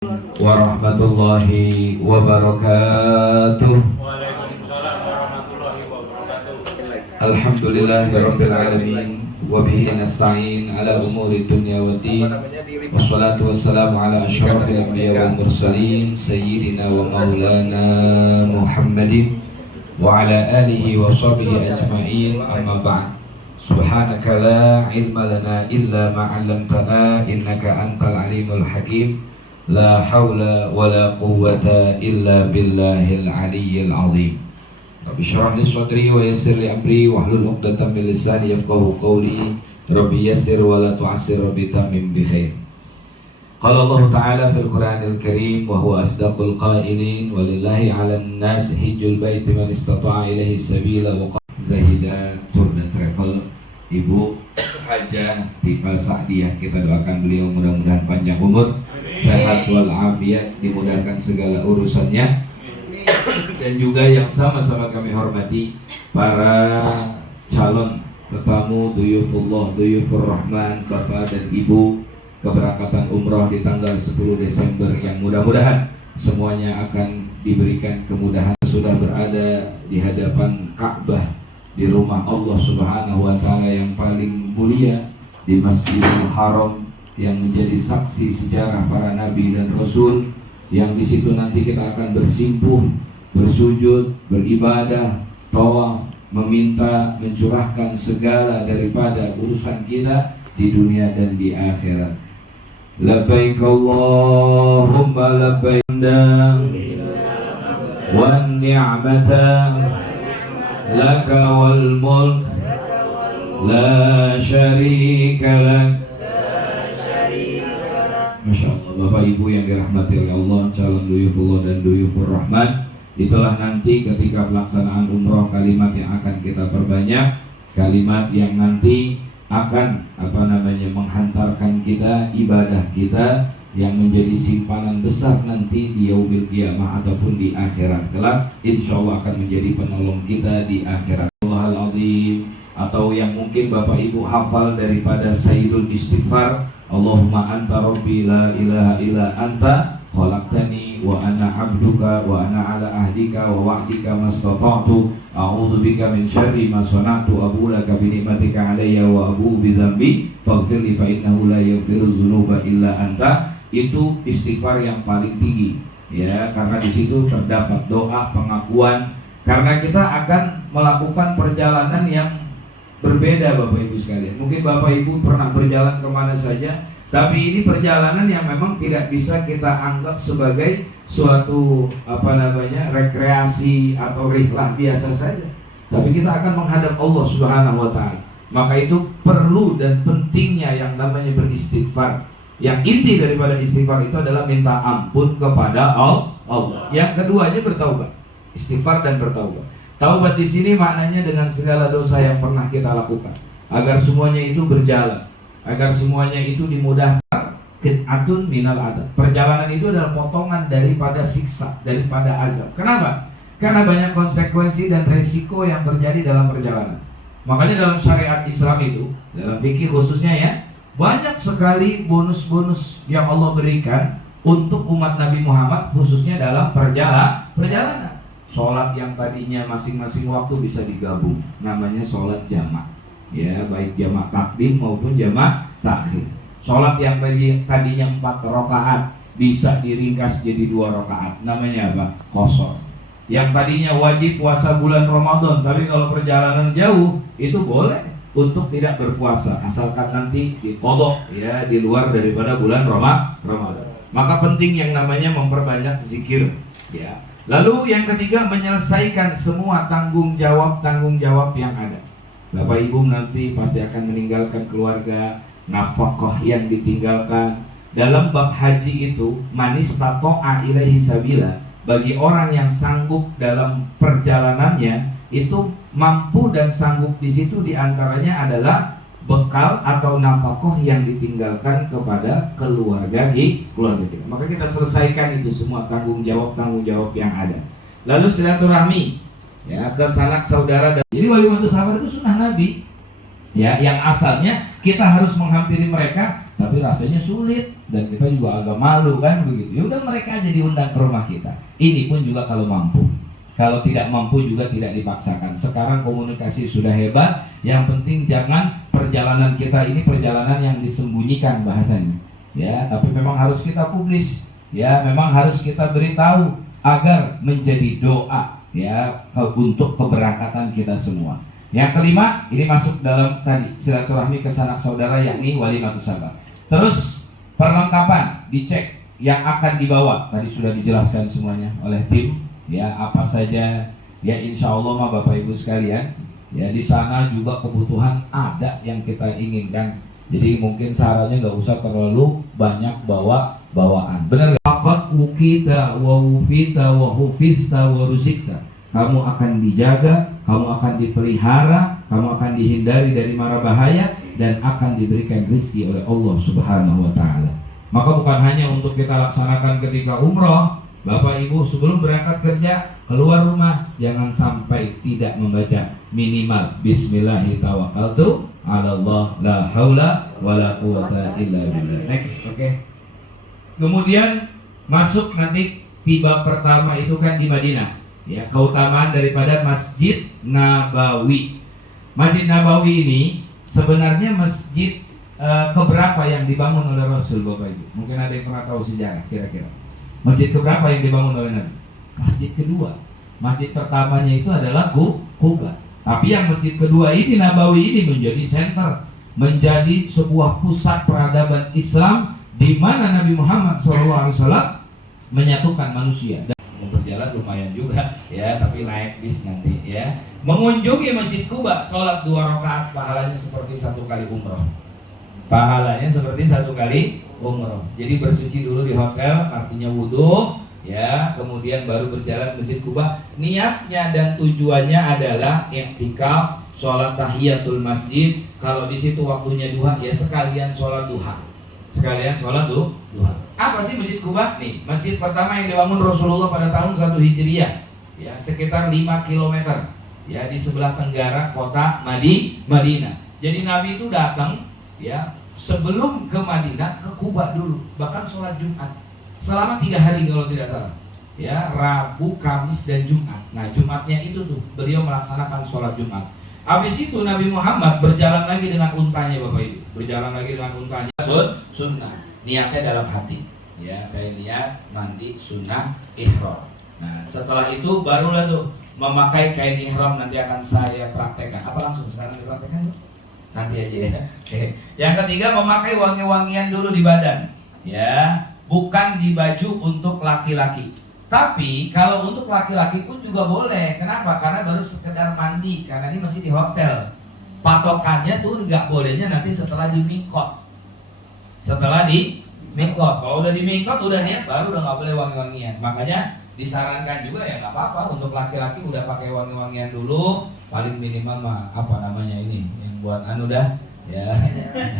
warahmatullahi wabarakatuh. Waalaikumsalam warahmatullahi wabarakatuh. Alhamdulillahirabbil alamin wa bihi nasta'in ala umuri dunya waddin. Wassalatu wassalamu ala asyrafil anbiya wal mursalin sayyidina wa maulana Muhammadin wa ala alihi wa sahbihi ajma'in. Amma ba'd. Subhanaka la ilma lana illa ma 'allamtana innaka antal alimul hakim. La haula wa la quwwata illa billahil aliyyil azim. Rabbi shrah li sadri wa yassir li amri wahlul 'uqdatam min lisani yafqahu qawli. Rabbi yassir wa la tu'assir rabbi tammim bi khair. Qala Allah Ta'ala fil Qur'anil Karim wa huwa asdaqul qailin walillahi 'alan nas hajjul baiti man istata'a ilaihi sabila wa Zahida Tour dan Travel Ibu Hajah Tifa Sa'diyah, kita doakan beliau mudah-mudahan panjang umur, sehat walafiat, dimudahkan segala urusannya. Dan juga yang sama-sama kami hormati para calon tetamu Duyufullah, Duyufur Rahman, Bapak dan Ibu keberangkatan umrah di tanggal 10 Desember yang mudah-mudahan semuanya akan diberikan kemudahan. Sudah berada di hadapan Ka'bah, di rumah Allah Subhanahu wa Ta'ala yang paling mulia, di Masjidil Haram yang menjadi saksi sejarah para nabi dan rasul, yang di situ nanti kita akan bersimpuh, bersujud, beribadah, tawaf, meminta, mencurahkan segala daripada urusan kita di dunia dan di akhirat. Labbaik Allahumma labbaik wan ni'mata laka wal mulk la syarika lak. Masya Allah, Bapak Ibu yang dirahmati oleh Allah, calon Duyufullah dan Duyufur Rahman, itulah nanti ketika pelaksanaan umroh kalimat yang akan kita perbanyak, kalimat yang nanti akan menghantarkan kita, ibadah kita yang menjadi simpanan besar nanti di yaumil qiyamah ataupun di akhirat kelak, insya Allah akan menjadi penolong kita di akhirat. Allahul Azim, atau yang mungkin Bapak Ibu hafal daripada Sayyidul Istighfar, Allahumma anta rabbi la ilaha illa anta khalaqtani wa ana abduka wa ana ala ahdika wa wa'dika mastata'tu a'udzu bika min syarri ma sana'tu abu laka bi ni'matika alayya wa abu bi dzambi faghfirli fa innahu la yaghfiru dzunuba illa anta. Itu istighfar yang paling tinggi ya, karena di situ terdapat doa pengakuan, karena kita akan melakukan perjalanan yang berbeda Bapak Ibu sekalian. Mungkin Bapak Ibu pernah berjalan kemana saja, tapi ini perjalanan yang memang tidak bisa kita anggap sebagai suatu rekreasi atau rihlah biasa saja. Tapi kita akan menghadap Allah Subhanahu wa Ta'ala. Maka itu perlu dan pentingnya yang namanya beristighfar. Yang inti daripada istighfar itu adalah minta ampun kepada Allah. Yang keduanya bertaubat. Istighfar dan bertaubat. Taubat di sini maknanya dengan segala dosa yang pernah kita lakukan, agar semuanya itu berjalan, agar semuanya itu dimudahkan. Qit'atun minal adab. Perjalanan itu adalah potongan daripada siksa, daripada azab. Kenapa? Karena banyak konsekuensi dan resiko yang terjadi dalam perjalanan. Makanya dalam syariat Islam itu, dalam fikih khususnya ya, banyak sekali bonus-bonus yang Allah berikan untuk umat Nabi Muhammad khususnya dalam perjalanan. Sholat yang tadinya masing-masing waktu bisa digabung, namanya sholat jamak ya, baik jamak takdim maupun jamak takhir. Sholat yang tadinya 4 rakaat bisa diringkas jadi 2 rakaat, namanya apa? Qashar. Yang tadinya wajib puasa bulan Ramadan, tapi kalau perjalanan jauh itu boleh untuk tidak berpuasa, asalkan nanti diqadha ya, di luar daripada bulan Ramadan. Maka penting yang namanya memperbanyak zikir ya. Lalu yang ketiga, menyelesaikan semua tanggung jawab yang ada. Bapak Ibu nanti pasti akan meninggalkan keluarga, nafkah yang ditinggalkan. Dalam bab haji itu, manis tato'a ilaihi sabila, bagi orang yang sanggup dalam perjalanannya itu mampu dan sanggup di situ, diantaranya adalah bekal atau nafkah yang ditinggalkan kepada keluarga kita. Maka kita selesaikan itu semua tanggung jawab yang ada. Lalu silaturahmi ya, ke sanak saudara. Jadi walimatus safar itu sunnah Nabi ya, yang asalnya kita harus menghampiri mereka, tapi rasanya sulit dan kita juga agak malu kan begitu. Ya udah mereka aja diundang ke rumah kita. Ini pun juga kalau mampu. Kalau tidak mampu juga tidak dipaksakan. Sekarang komunikasi sudah hebat. Yang penting jangan perjalanan kita ini perjalanan yang disembunyikan bahasanya. Ya, tapi memang harus kita publis. Ya, memang harus kita beritahu agar menjadi doa ya untuk keberangkatan kita semua. Yang kelima, ini masuk dalam tadi silaturahmi ke sanak saudara yakni walimatus sabar. Terus perlengkapan dicek yang akan dibawa. Tadi sudah dijelaskan semuanya oleh tim. Ya apa saja ya insya Allah mah Bapak Ibu sekalian ya di sana juga kebutuhan ada yang kita inginkan, jadi mungkin sarannya nggak usah terlalu banyak bawaan. Benar nggak? Fakat wukita wa wufita wa hufista wa ruzikta. Kamu akan dijaga, kamu akan dipelihara, kamu akan dihindari dari mara bahaya dan akan diberikan rezeki oleh Allah Subhanahu wa taala. Maka bukan hanya untuk kita laksanakan ketika umroh. Bapak Ibu sebelum berangkat kerja keluar rumah jangan sampai tidak membaca minimal Bismillahirrahmanirrahim Allah la haula wala quwata illa billah. Next, oke. Kemudian masuk nanti tiba pertama itu kan di Madinah. Ya, keutamaan daripada Masjid Nabawi. Masjid Nabawi ini sebenarnya masjid keberapa yang dibangun oleh Rasul Bapak Ibu? Mungkin ada yang pernah tahu sejarah kira-kira. Masjid keberapa yang dibangun oleh Nabi? Masjid kedua. Masjid pertamanya itu adalah Quba. Tapi yang masjid kedua ini Nabawi ini menjadi center, menjadi sebuah pusat peradaban Islam di mana Nabi Muhammad SAW menyatukan manusia. Dan berjalan lumayan juga ya, tapi naik bis nanti ya. Mengunjungi Masjid Quba, sholat 2 rakaat pahalanya seperti 1 kali umroh. Pahalanya seperti 1 kali umroh. Jadi bersuci dulu di hotel, artinya wudhu, ya, kemudian baru berjalan ke Masjid Quba. Niatnya dan tujuannya adalah i'tikaf, sholat tahiyatul masjid. Kalau di situ waktunya duha, ya sekalian sholat duha. Sekalian sholat duha. Apa sih Masjid Quba? Nih, masjid pertama yang dibangun Rasulullah pada tahun 1 Hijriah, ya, sekitar 5 km, ya, di sebelah tenggara kota Madinah. Jadi Nabi itu datang, ya, sebelum ke Madinah ke Quba dulu, bahkan sholat Jumat selama 3 hari kalau tidak salah, ya, Rabu, Kamis dan Jumat. Nah Jumatnya itu tuh beliau melaksanakan sholat Jumat. Habis itu Nabi Muhammad berjalan lagi dengan untanya Bapak Ibu, berjalan lagi dengan untanya. Sunnah, niatnya dalam hati, ya, saya niat mandi sunnah ihram. Nah setelah itu barulah tuh memakai kain ihram, nanti akan saya praktekkan. Apa langsung sekarang dipraktekkan? Nanti aja ya. Oke. Yang ketiga, memakai wangi-wangian dulu di badan, ya, bukan di baju untuk laki-laki. Tapi kalau untuk laki-laki pun juga boleh. Kenapa? Karena baru sekedar mandi, karena ini masih di hotel. Patokannya tuh nggak bolehnya nanti setelah di mikot. Setelah di mikot, kalau udah di mikot udah niat baru udah nggak boleh wangi-wangian. Makanya disarankan juga ya nggak apa-apa untuk laki-laki udah pakai wangi-wangian dulu, paling minimal mah apa namanya ini buat anu dah ya.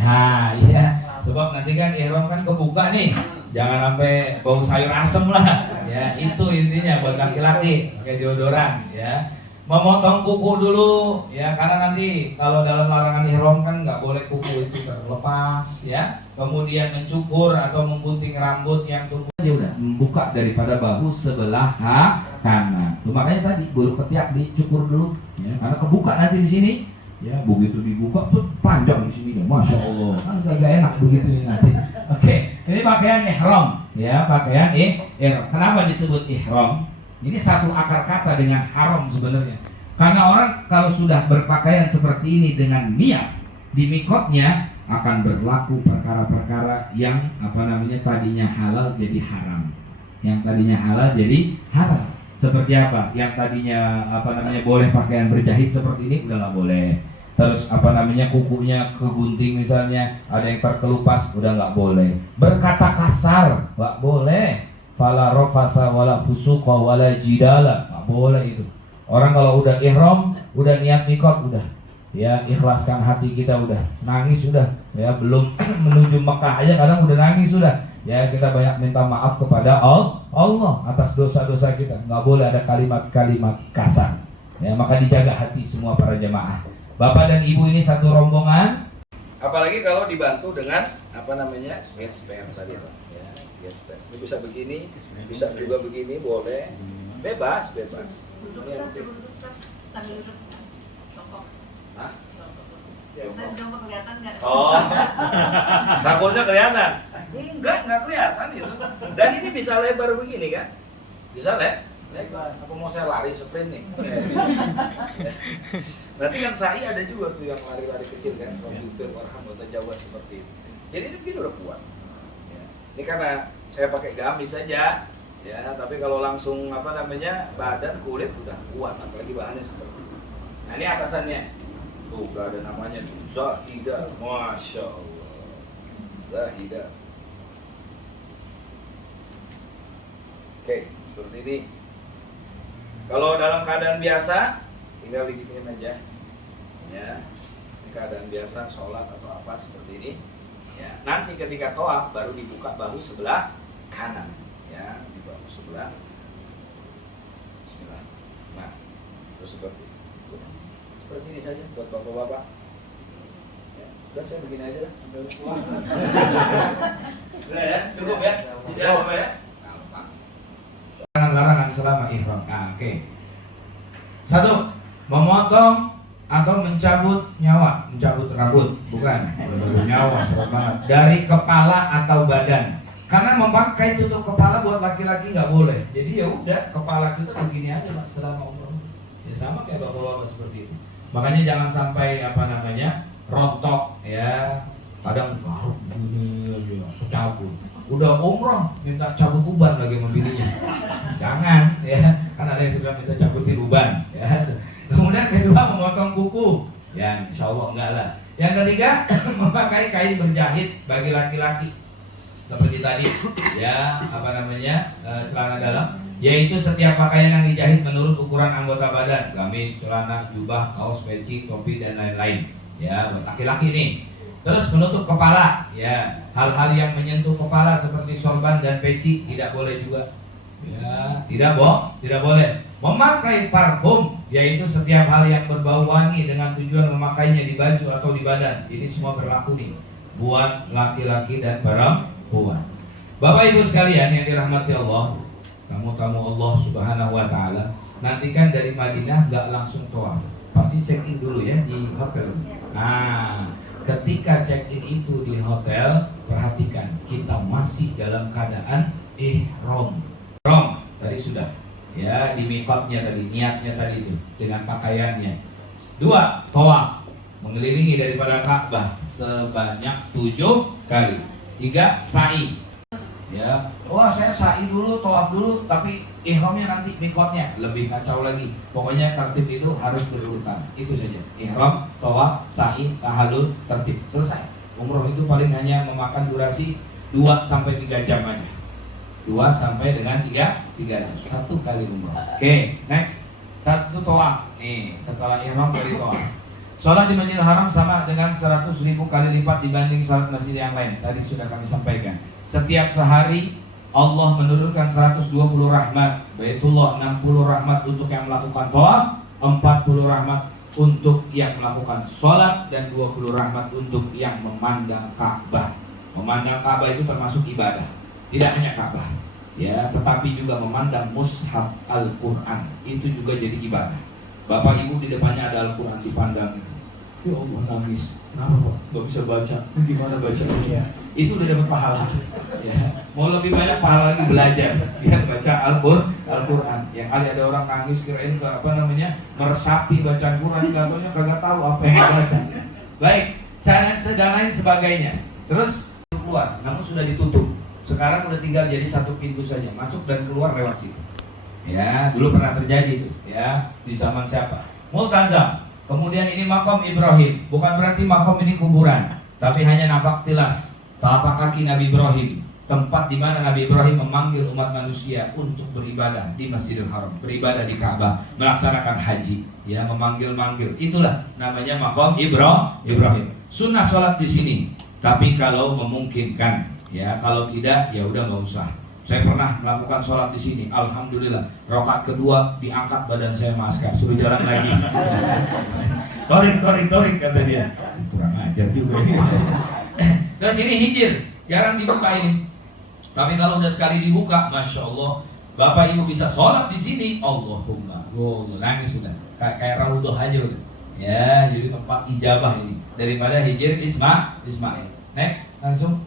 Nah iya, sebab nanti kan ihram kan kebuka nih, jangan sampai bau sayur asem lah ya. Itu intinya buat laki-laki pakai deodoran ya. Memotong kuku dulu ya, karena nanti kalau dalam larangan ihram kan nggak boleh kuku itu terlepas ya. Kemudian mencukur atau memgunting rambut yang tumbuh aja udah membuka daripada bahu sebelah kanan. Tuh, makanya tadi bulu ketiak dicukur dulu ya, karena kebuka nanti di sini. Ya, begitu dibuka tuh panjang di sini, masya Allah, kan gak enak begitu ini nanti. Oke, ini pakaian ihram, ya, pakaian ihram. Kenapa disebut ihram? Ini satu akar kata dengan haram sebenarnya. Karena orang kalau sudah berpakaian seperti ini dengan niat di mikotnya akan berlaku perkara-perkara yang tadinya halal jadi haram, yang tadinya halal jadi haram. Seperti apa? Yang tadinya boleh pakaian berjahit seperti ini udah nggak boleh. Terus kukunya kegunting misalnya, ada yang terkelupas udah nggak boleh. Berkata kasar nggak boleh. Fala rafasa wala fusuqa wala jidala, nggak boleh itu. Orang kalau udah ihram, udah niat mikot udah, ya, ikhlaskan hati kita udah, nangis udah, ya, belum menuju Mekah aja kadang udah nangis sudah. Ya, kita banyak minta maaf kepada Allah atas dosa-dosa kita. Nggak boleh ada kalimat-kalimat kasar. Ya, maka dijaga hati semua para jemaah. Bapak dan Ibu ini satu rombongan. Apalagi kalau dibantu dengan apa namanya gesper tadi Pak. Ya, gesper. Ini bisa begini, bisa juga begini, boleh. Bebas. Duduk sambil duduk jongkok. Hah? Saya jongkok kelihatan nggak? Oh, takutnya kelihatan? Enggak kelihatan itu. Dan ini bisa lebar begini kan? Bisa lebar. Apa mau saya lari sprint nih? Nanti kan sa'i ada juga tuh yang lari-lari kecil kan, komputer warham atau Jawa seperti itu. Jadi ini begini udah kuat. Ya. Ini karena saya pakai gamis saja, ya. Tapi kalau langsung apa namanya badan kulit udah kuat, apalagi bahannya seperti itu. Nah ini atasannya. Tuh udah ada namanya Zahidah, Masya Allah. Zahidah. Oke, seperti ini. Kalau dalam keadaan biasa, tinggal diginiin aja. Ya, ini keadaan biasa, sholat atau apa seperti ini. Ya, nanti ketika tawaf baru dibuka bahu sebelah kanan. Ya, di bahu sebelah. Bismillah. Nah, terus seperti itu. Seperti ini saja buat bapak-bapak. Ya, sudah saya begini aja lah. Sudah ya, cukup ya. Dijawab ya. Larangan selama ihram. Nah, oke. Satu, memotong atau mencabut nyawa, mencabut rambut, bukan nyawa serem banget dari kepala atau badan. Karena memakai tutup kepala buat laki-laki nggak boleh. Jadi ya udah kepala kita begini aja Pak selama umroh. Ya sama kayak bapak-bapak seperti itu. Makanya jangan sampai apa namanya rontok ya. Kadang garuk begini aja, cabut. Udah umroh minta cabut uban lagi membelinya. Jangan ya, kan ada yang suka minta cabutin uban ya. Kemudian kedua memotong kuku. Ya insya Allah enggak lah. Yang ketiga memakai kain berjahit bagi laki-laki. Seperti tadi ya apa namanya celana dalam, yaitu setiap pakaian yang dijahit menurut ukuran anggota badan, gamis, celana, jubah, kaos, peci, topi dan lain-lain. Ya buat laki-laki nih. Terus menutup kepala, ya hal-hal yang menyentuh kepala seperti sorban dan peci tidak boleh juga. Ya tidak boleh. Memakai parfum, yaitu setiap hal yang berbau wangi dengan tujuan memakainya di baju atau di badan. Ini semua berlaku nih buat laki-laki dan perempuan. Bapak Ibu sekalian yang dirahmati Allah, tamu-tamu Allah Subhanahu wa taala, nanti kan dari Madinah nggak langsung tawaf. Pasti check-in dulu ya di hotel. Nah, ketika check-in itu di hotel, perhatikan kita masih dalam keadaan ihram. Tadi sudah ya di miqatnya tadi, niatnya tadi itu dengan pakaiannya. 2, tawaf mengelilingi daripada Ka'bah sebanyak 7 kali. 3, sa'i. Ya, wah saya sa'i dulu, tawaf dulu, tapi ihramnya nanti miqatnya lebih kacau lagi. Pokoknya tertib itu harus berurutan. Itu saja. Ihram, tawaf, sa'i, tahallul, tertib. Selesai. Umroh itu paling hanya memakan durasi 2 sampai 3 jam aja. 2 sampai dengan 3 jam. 1 kali umroh. Oke, next. 1 tawaf. Nih, setelah ihram dari tawaf. Sholat di Masjidil Haram sama dengan 100.000 kali lipat dibanding sholat masjid yang lain. Tadi sudah kami sampaikan. Setiap sehari Allah menurunkan 120 rahmat. Baitullah 60 rahmat untuk yang melakukan tawaf, 40 rahmat untuk yang melakukan sholat, dan 20 rahmat untuk yang memandang Ka'bah. Memandang Ka'bah itu termasuk ibadah. Tidak hanya Ka'bah, ya, tetapi juga memandang mushaf Al-Quran itu juga jadi ibadah. Bapak Ibu di depannya ada Al-Quran dipandang itu. Ya Allah, nangis. Kenapa Pak? Gak bisa baca. Gimana bacanya? Ya. Itu udah dapat pahala. Ya. Mau lebih banyak pahala lagi belajar. Ya, baca Al-Quran. Yang kali ada orang nangis kirain ke apa namanya meresapi bacaan Quran, katanya kagak tahu apa yang dibaca. Baik, dan lain sebagainya. Terus keluar, namun sudah ditutup. Sekarang udah tinggal jadi 1 pintu saja, masuk dan keluar lewat situ. Ya, dulu pernah terjadi itu, ya, di zaman siapa? Multazam. Kemudian ini makom Ibrahim, bukan berarti makom ini kuburan, tapi hanya nampak tilas telapak kaki Nabi Ibrahim, tempat di mana Nabi Ibrahim memanggil umat manusia untuk beribadah di Masjidil Haram, beribadah di Ka'bah, melaksanakan haji, ya, memanggil-manggil. Itulah namanya makom Ibrahim. Sunnah sholat di sini, tapi kalau memungkinkan, ya, kalau tidak ya udah nggak usah. Saya pernah melakukan sholat di sini, alhamdulillah. Rakaat kedua diangkat badan saya masker, suruh jalan lagi. Torik kata dia. Kurang aja. ajar juga ini. Terus ini hijir, jarang dibuka ini. Tapi kalau udah sekali dibuka, masya Allah, bapak ibu bisa sholat di sini. Allahumma, nangis sudah. Kayak raudhah aja udah. Ya, jadi tempat ijabah ini daripada hijir Ismail. Next, langsung.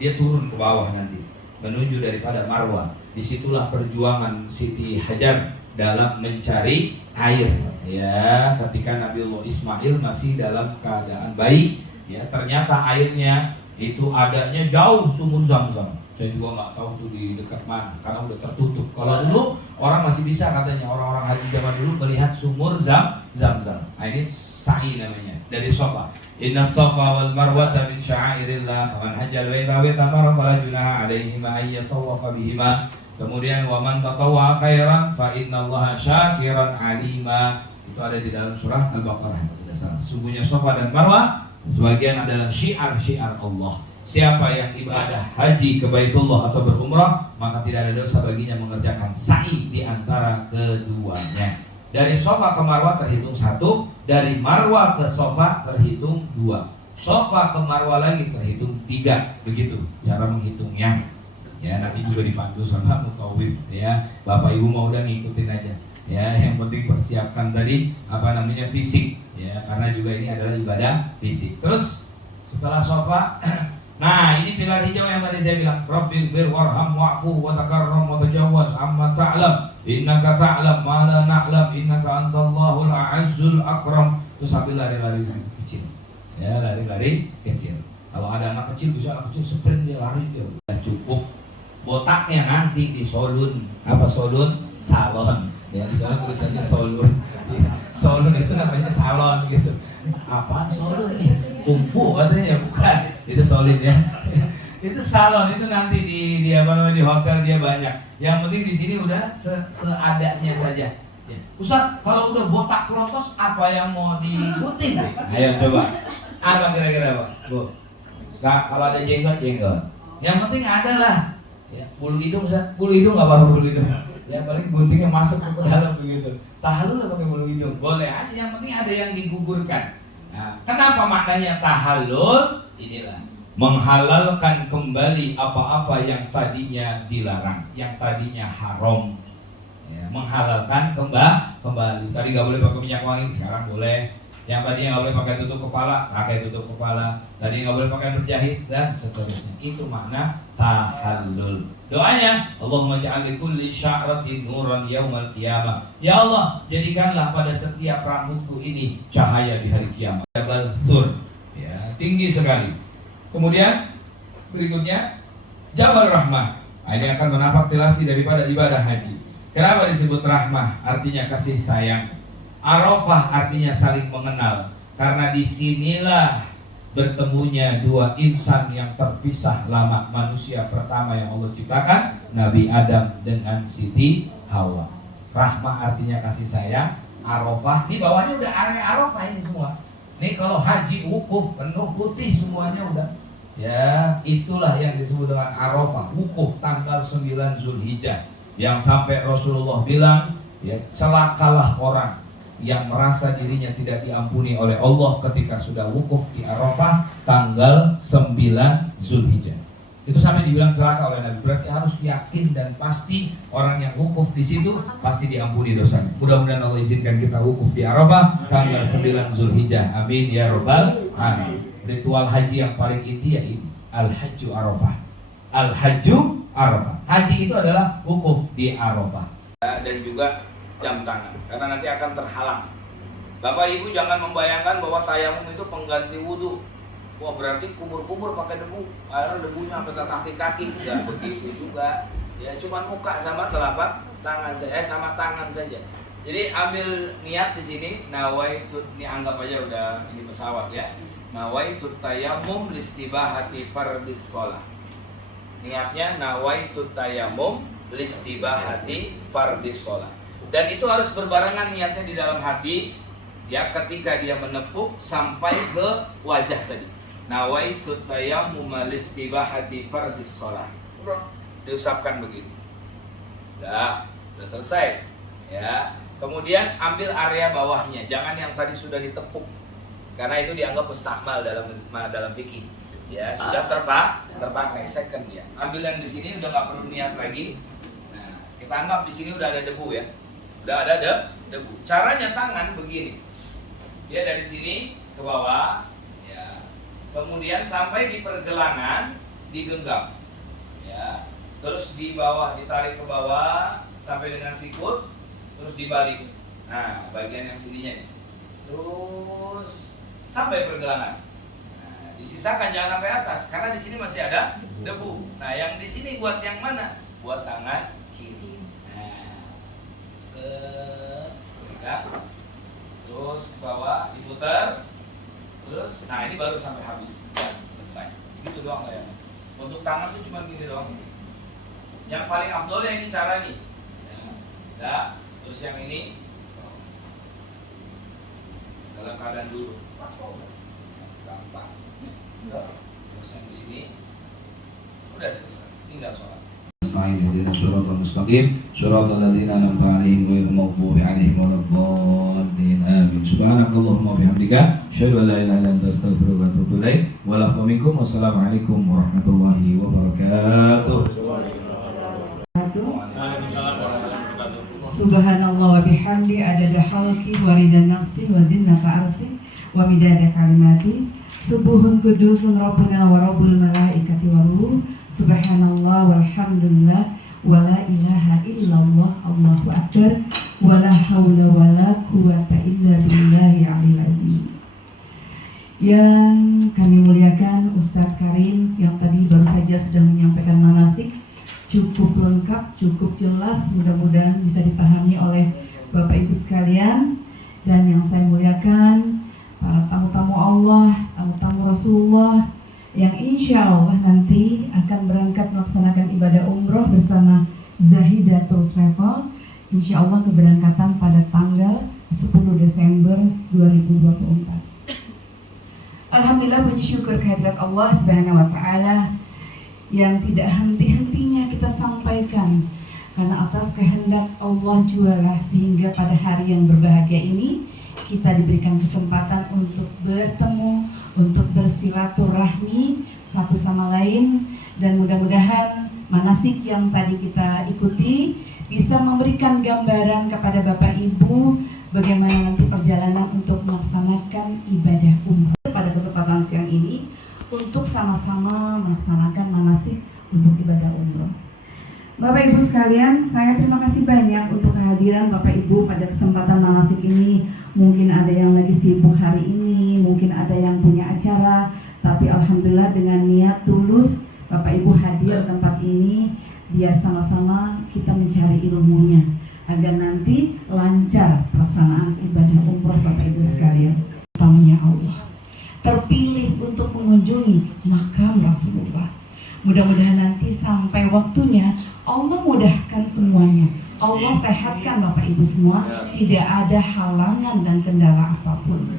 Dia turun ke bawah nanti, menuju daripada Marwah. Disitulah perjuangan Siti Hajar dalam mencari air. Ya, ketika Nabiullah Ismail masih dalam keadaan bayi, ya ternyata airnya itu adanya jauh sumur Zam-Zam. Saya juga nggak tahu tuh di dekat mana, karena udah tertutup. Kalau dulu orang masih bisa katanya, orang-orang haji zaman dulu melihat sumur Zam-Zam. Nah, ini sa'i namanya, dari Safa. Inna Safa wal Marwata min sya'airillah, faman hajjal baita wa tamara fala junaha alaihima ay yatawafa bihima. Kemudian wa man tatawwa khairan fa innallaha syakiran alima. Itu ada di dalam surah Al-Baqarah. Tidak salah. Sungguhnya Safa dan Marwah sebagian adalah syiar-syiar Allah. Siapa yang ibadah haji ke Baitullah atau berumrah, maka tidak ada dosa baginya mengerjakan sa'i di antara keduanya. Dari Safa ke Marwah terhitung 1, dari Marwah ke Safa terhitung 2, Safa ke Marwah lagi terhitung 3. Begitu cara menghitungnya. Ya, nanti juga dipandu sama mutawif. Ya, bapak ibu mau udah ngikutin aja. Ya, yang penting persiapkan tadi fisik. Ya, karena juga ini adalah ibadah fisik. Terus setelah Safa, nah ini pilar hijau yang tadi saya bilang, Rabbighfir warham wa'fu wa takarram wa tajawwaz amma ta'lam innaka ta'lam ma la na'lam innaka antallahul a'azzul akram. Terus sambil lari-lari kecil. Ya, lari-lari kecil. Kalau ada anak kecil, bisa anak kecil sprint dia lari dia. Cukup botaknya nanti di solun. Apa solun? Salon. Ya, soalnya tulisannya solun. Ya, solun itu namanya salon gitu. Apaan solun nih? Kungfu katanya, bukan. Itu solid ya. Itu salon, itu nanti di hotel dia banyak. Yang penting di sini udah seadanya saja. Ya. Ustaz, kalau udah botak kelotos apa yang mau diikutin? Ayo coba. Apa kira-kira Pak? Bu. Nah, kalau ada jenggot. Yang penting ada lah. Ya, bulu hidung Ustaz. Bulu hidung enggak apa-apa bulu hidung. Ya paling guntingnya masuk ke dalam begitu. Tahallul lah pakai bulu hidung. Boleh aja, yang penting ada yang digugurkan. Nah, kenapa maknanya tahallul? Inilah menghalalkan kembali apa-apa yang tadinya dilarang, yang tadinya haram. Ya, menghalalkan kembali. Tadi nggak boleh pakai minyak wangi, sekarang boleh. Yang tadinya nggak boleh pakai tutup kepala, pakai tutup kepala. Tadi nggak boleh pakai berjahit dan seterusnya. Itu makna tahallul. Doanya, Allahumma ja'al likulli sya'ratin nuran yaumal qiyamah. Ya Allah, jadikanlah pada setiap rambutku ini cahaya di hari kiamat. Jabal Thur, ya, tinggi sekali. Kemudian berikutnya Jabal Rahmah. Nah, ini akan menapaktilasi daripada ibadah haji. Kenapa disebut rahmah? Artinya kasih sayang. Arafah artinya saling mengenal. Karena disinilah bertemunya dua insan yang terpisah lama, manusia pertama yang Allah ciptakan, Nabi Adam dengan Siti Hawa. Rahmah artinya kasih sayang. Arafah, di bawahnya udah area Arafah ini semua. Nih kalau haji wukuf penuh putih semuanya udah. Ya, itulah yang disebut dengan Arafah, wukuf tanggal 9 Zulhijjah. Yang sampai Rasulullah bilang, ya, celakalah orang yang merasa dirinya tidak diampuni oleh Allah ketika sudah wukuf di Arafah tanggal 9 Zulhijjah. Itu sampai dibilang celaka oleh Nabi. Berarti harus yakin dan pasti orang yang wukuf di situ pasti diampuni dosanya. Mudah-mudahan Allah izinkan kita wukuf di Arafah tanggal 9 Zulhijjah. Amin ya rabbal alamin. Ritual haji yang paling inti ya ini, Al-Hajju Arafah. Al-Hajju Arafah. Haji itu adalah wukuf di Arafah. Dan juga jam tangan, karena nanti akan terhalang. Bapak Ibu jangan membayangkan bahwa tayamum itu pengganti wudhu. Wah, berarti kumur-kumur pakai debu, akhirnya debunya sampai ke kaki-kaki. Enggak begitu juga. Ya cuma muka sama telapak tangan saya, sama tangan saja. Jadi ambil niat di sini, nawaitu, ini anggap aja udah ini pesawat ya. Nawaitu tayammum listibahati fardis shalah. Niatnya nawaitu tayammum listibahati fardis shalah. Dan itu harus berbarengan niatnya di dalam hati, ya, ketika dia menepuk sampai ke wajah tadi. Nawaitu tayammum listibahati fardis shalah. Diusapkan begitu. Udah selesai. Ya. Kemudian ambil area bawahnya, jangan yang tadi sudah ditepuk. karena itu dianggap mustakmal dalam fikih. Ya, sudah terpakai second ya. Ambil yang di sini udah nggak perlu niat lagi. Nah, kita anggap di sini udah ada debu ya. Udah ada debu. Caranya tangan begini. Dia dari sini ke bawah ya. Kemudian sampai di pergelangan digenggam. Ya. Terus di bawah ditarik ke bawah sampai dengan sikut, terus dibalik. Nah, bagian yang sininya nih. Terus sampai pergelangan. Nah, disisakan jangan sampai atas karena di sini masih ada debu. Nah, yang di sini buat yang mana? Buat tangan kiri. Nah, terus ke bawah diputar. Terus, nah ini baru sampai habis. Selesai. Gitu doang ya. Untuk tangan tuh cuma gini doang. Yang paling afdolnya ini cara nih. Ya. Terus yang ini dalam keadaan dulu. Gampang. Terus yang di sini udah selesai. Tinggal sholat. Nasta'in ihdinash shiratal mustaqim shiratal ladzina an'amta 'alaihim ghairil maghdubi 'alaihim waladdallin. Amin. Subhanakallahumma wa bihamdika asyhadu an la ilaha illa anta astaghfiruka wa atubu ilaik. Wa lafu minkum. Wassalamualaikum warahmatullahi wabarakatuh. Waalaikumsalam warahmatullahi wabarakatuh. Subhanallah wa bihamdi adada khalqi wa ridan nafsi wa zinata arsi wa midada kalimati. Subuhun kudusun rabbuna wa rabbul malaikati wa ruh. Subhanallah walhamdulillah wa la ilaha illallah Allahu akbar wa la hawla wa la quwata illa billahi alil azim. Yang kami muliakan Ustadz Karim yang tadi baru saja sudah menyampaikan manasik, cukup lengkap, cukup jelas, mudah-mudahan bisa dipahami oleh Bapak Ibu sekalian. Dan yang saya muliakan para tamu-tamu Allah, tamu-tamu Rasulullah yang insya Allah nanti akan berangkat melaksanakan ibadah umroh bersama Zahidatul Travel. Insya Allah keberangkatan pada tanggal 10 Desember 2024. Alhamdulillah, puji syukur kehadirat Allah Subhanahu wa Ta'ala yang tidak henti-hentinya kita sampaikan, karena atas kehendak Allah jualah sehingga pada hari yang berbahagia ini kita diberikan kesempatan untuk bertemu, untuk bersilaturahmi satu sama lain, dan mudah-mudahan manasik yang tadi kita ikuti bisa memberikan gambaran kepada Bapak Ibu bagaimana nanti perjalanan untuk melaksanakan ibadah umroh. Pada kesempatan siang ini untuk sama-sama melaksanakan manasik untuk ibadah umroh. Bapak Ibu sekalian, saya terima kasih banyak untuk kehadiran Bapak Ibu pada kesempatan manasik ini. Mungkin ada yang lagi sibuk hari ini, mungkin ada yang punya acara, tapi alhamdulillah dengan niat tulus Bapak Ibu hadir tempat ini biar sama-sama kita mencari ilmunya agar nanti lancar pelaksanaan ibadah umroh Bapak Ibu sekalian. Tamunya Allah terpilih untuk mengunjungi makam Rasulullah. Mudah-mudahan nanti sampai waktunya Allah mudahkan semuanya. Allah sehatkan Bapak Ibu semua, tidak ada halangan dan kendala apapun.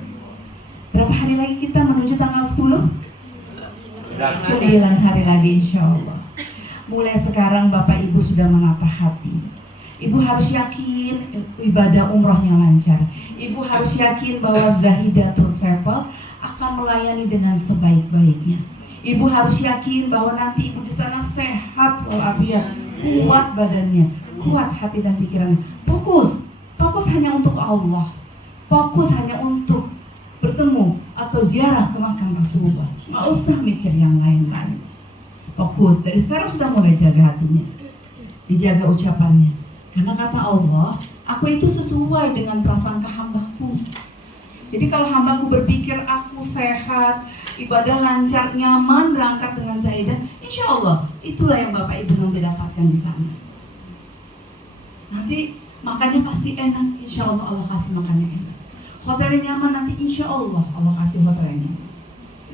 Berapa hari lagi kita menuju tanggal 10? 9 hari lagi insya Allah. Mulai sekarang Bapak Ibu sudah menata hati. Ibu harus yakin ibadah umrohnya lancar. Ibu harus yakin bahwa Zahidatul Travel akan melayani dengan sebaik-baiknya. Ibu harus yakin bahwa nanti ibu di sana sehat walafiat, kuat badannya, kuat hati dan pikirannya. Fokus hanya untuk Allah. Fokus hanya untuk bertemu atau ziarah ke makam Rasulullah. Nggak usah mikir yang lain-lain. Fokus dari sekarang sudah mulai jaga hatinya, dijaga ucapannya. Karena kata Allah, aku itu sesuai dengan prasangka hambaku. Jadi kalau hambaku berpikir aku sehat, ibadah lancar, nyaman, berangkat dengan Zaidah, insya Allah itulah yang Bapak Ibu nanti dapatkan di sana. Nanti makannya pasti enak, insya Allah Allah kasih makannya enak. Hotelnya nyaman, nanti insya Allah Allah kasih hotelnya.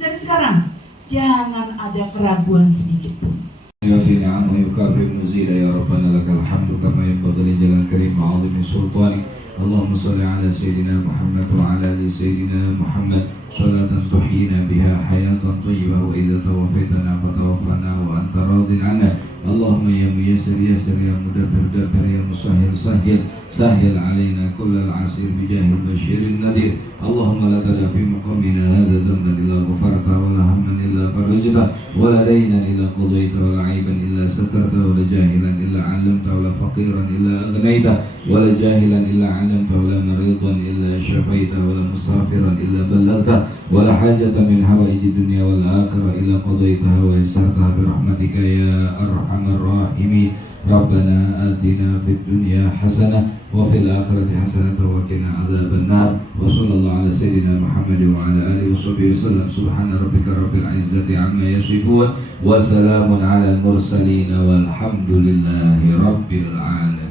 Dari sekarang jangan ada keraguan sedikit pun. يعطينا عنه يكافئ مزيدا يا ربنا لك الحمد كما ينبغي لجلال كريم وعظيم سلطانك. اللهم صل على سيدنا محمد وعلى ال سيدنا محمد صلاة تحيينا بها حياة طيبة وإذا توفيتنا فتوفنا وأنت راض عنا اللهم يا ميسر يسر يا مدبر دبر يا مسهل سهل سهل علينا كل العسير بجاه البشير النذير. اللهم لا تدع في مقامنا هذا ذنبا إلا غفرته ولا هما إلا فرجته ولا دينا إلا قضيته ولا عيبا إلا سترته ولا جاهلا إلا علمته ولا فقيرا إلا أغنيته ولا جاهلا إلا علمته ولا مريضا إلا شفيته ولا مسافرا إلا بلغته ولا حاجة من حوائج الدنيا والآخرة إلا قضيتها ويسرتها برحمتك يا أرحم الراحمين. ربنا آتنا في الدنيا حسنة وفي الآخرة حسنة وقنا عذاب النار. وصلى الله على سيدنا محمد وعلى آله وصحبه وسلم. سبحان ربك رب العزة عما يصفون وسلام على المرسلين والحمد لله رب العالمين.